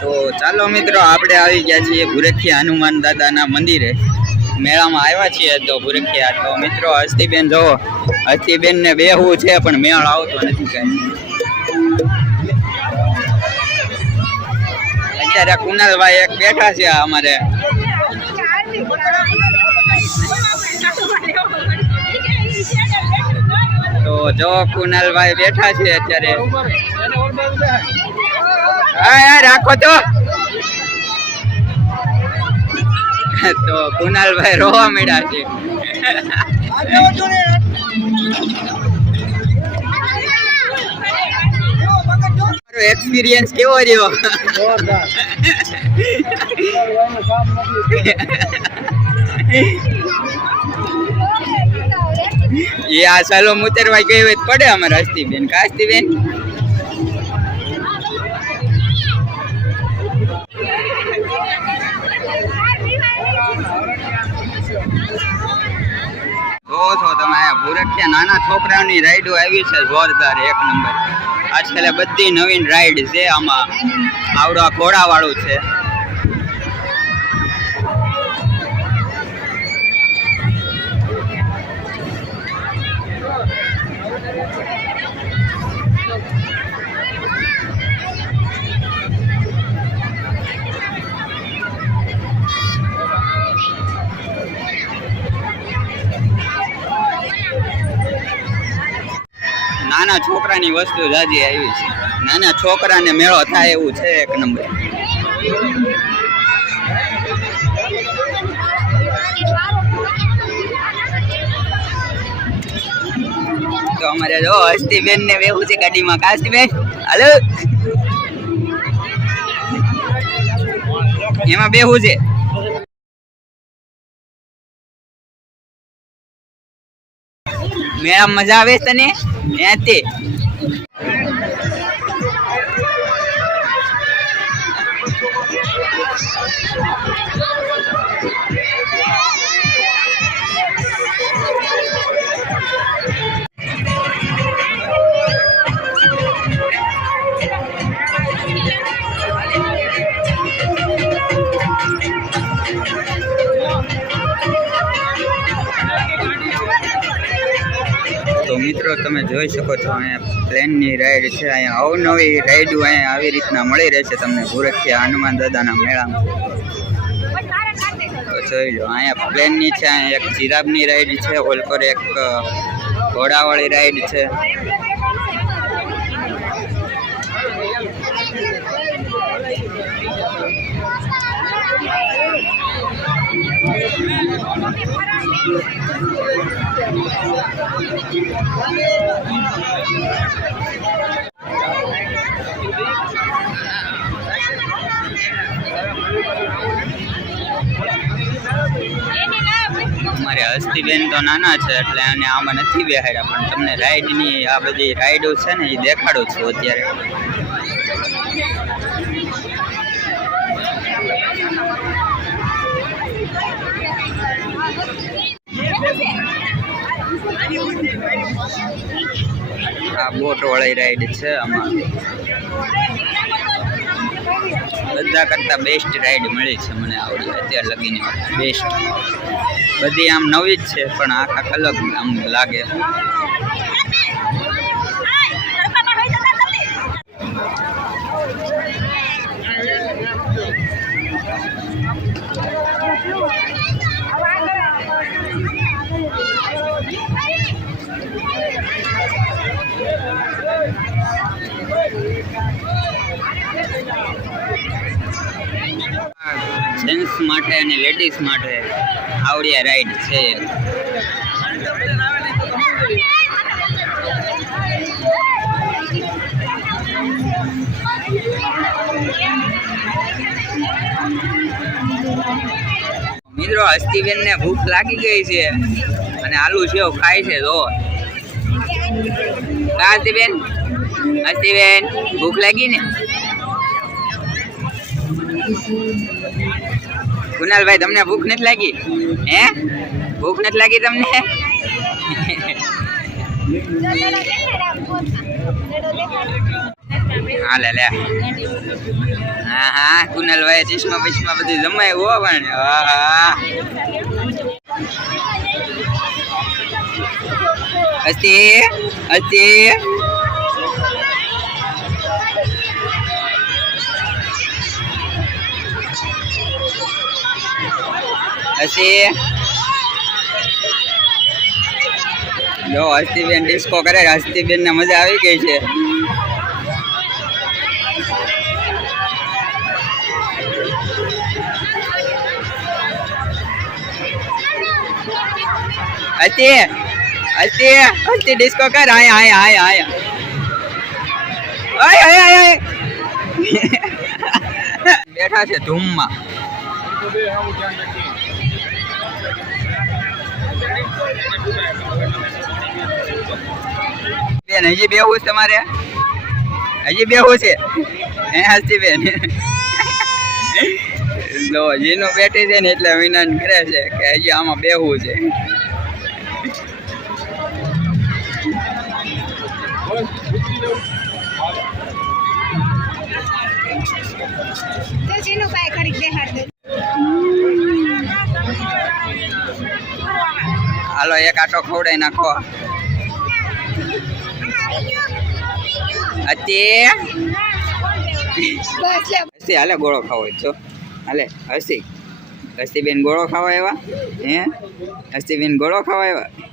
તો ચાલો મિત્રો આપણે આવી ગયા છીએ ભુરખિયા હનુમાન દાદાના મંદિરે મેળામાં આવ્યા છીએ તો ભુરખિયા તો મિત્રો હસ્તીબેન જોવો હસ્તીબેન ને બેહવું છે પણ મેળ આવતો નથી કાંઈ અત્યારે કુનાલભાઈ એક બેઠા છે અમારે તો જો કુનાલભાઈ બેઠા છે અત્યારે હા રાખો તો કુનાલભાઈ રોવા મળ્યા છે એક્સપિરિયન્સ કેવો રહ્યો એ આ સાલો મુતરવા ગઈ હોય પડે અમારે હસ્તીબેન કાસ્તીબેન છો તમે ભુરખિયા નાના છોકરાઓની રાઈડો આવી છે જોરદાર એક નંબર આજકાલ બધી નવીન રાઈડ છે આમાં આવડા ઘોડા વાળું છે નાના છોકરાની વસ્તુ જાજી આવી છે નાના છોકરાને મેળો થાય એવું છે એક નંબર તો અમારે જો હસ્તીબેન ને બેહું છે ગાડીમાં કાસ્તીબેન હાલો એમાં બેહું છે મેળા મજા આવે તને ત્યાંથી તો મિત્રો તમે જોઈ શકો છો અહીંયા પ્લેનની રાઈડ છે અહીંયા અવનવી રાઈડો અહીંયા આવી રીતના મળી રહેશે તમને ભુરખિયા હનુમાન દાદાના મેળામાં તો જોઈ લો અહીંયા પ્લેનની છે અહીંયા એક જીરાબની રાઈડ છે ઓલકોર એક ઘોડાવાળી રાઈડ છે અમારે હસ્તીબેન તો નાના છે એટલે અને આમાં નથી બેહાડ્યા પણ તમને રાઈડની આ બધી રાઈડો છે ને એ દેખાડું છું અત્યારે આ બોટ વાળી રાઈડ છે આમાં બધા કરતા બેસ્ટ રાઈડ મળી છે મને આવડી અત્યાર લગીની બેસ્ટ બધી આમ નવી જ છે પણ આખા અલગ આમ લાગે જેન્ટ્સ માટે અને લેડીઝ માટે આવડિયા રાઈડ છે મિત્રો હસ્તીબેન ને ભૂખ લાગી ગઈ છે અને આલુ સેવ ખાય છે જો હસ્તીબેન હસ્તીબેન ભૂખ લાગી ને કુનાલભાઈ તમને ભૂખ નથી લાગી હે ભૂખ નથી લાગી તમને હાલે લે હા હા કુનલભાઈ ચશ્મા બચમાં બધું જમાયું હો પણ હા હા અસ્તી અસ્તી અસ્તી જો હસ્તીબેન ડિસ્કો કરે હસ્તીબેન ને મજા આવી ગઈ છે અસ્તી અસ્તી અસ્તી ડિસ્કો કર આય આય આય આય આય આય આય બેઠા છે ધૂમમાં બેન હજી બેહું છે તમારે હજી બેહું છે હે હસ્તી બેન લો જીનો બેઠી છે ને એટલે વિનાન કરે છે કે હજી આમાં બેહું છે હાલો એક આટો ખવડાવી નાખો હસ્તી હાલે ગોળો ખાવો છો હાલે હસ્તી હસ્તી બેન ગોળો ખાવા આવ્યા હે હસ્તી બેન ગોળો ખાવા આવ્યા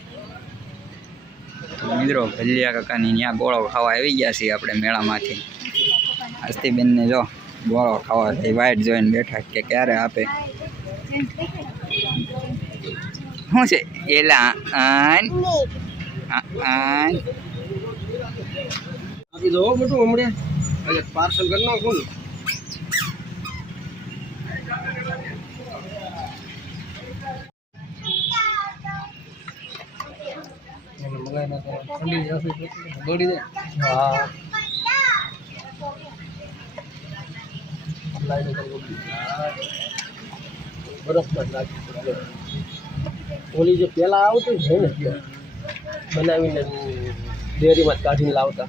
મિત્રો ભલિયા કાકાની ત્યાં ગોળો ખાવા આવી ગયા છીએ આપણે મેળામાંથી હસ્તી બેન ને જો ગોળો ખાવા થઈ વાઈટ જોઈને બેઠા કે ક્યારે આપે શું છે એલા આન આન આપી દો બેટું હમણે અરે પાર્સલ કરી નાખો ને મગાઈ ના ઠંડી જશે દોડી દે હા બરફ પર નાખી ઓલી જે પેલા આવતું છે ને બનાવીને ડેરીમાં કાઢીને લાવતા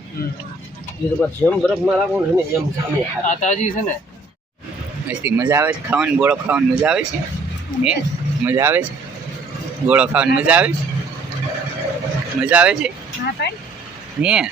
એ તમારે જેમ બરફમાં રાખો ને એમ જામે આ તાજી છે ને મસ્તી મજા આવે છે ખાવાની ગોળો ખાવાની મજા આવે છે હે મજા આવે છે ગોળો ખાવાની મજા આવે છે મજા આવે છે હે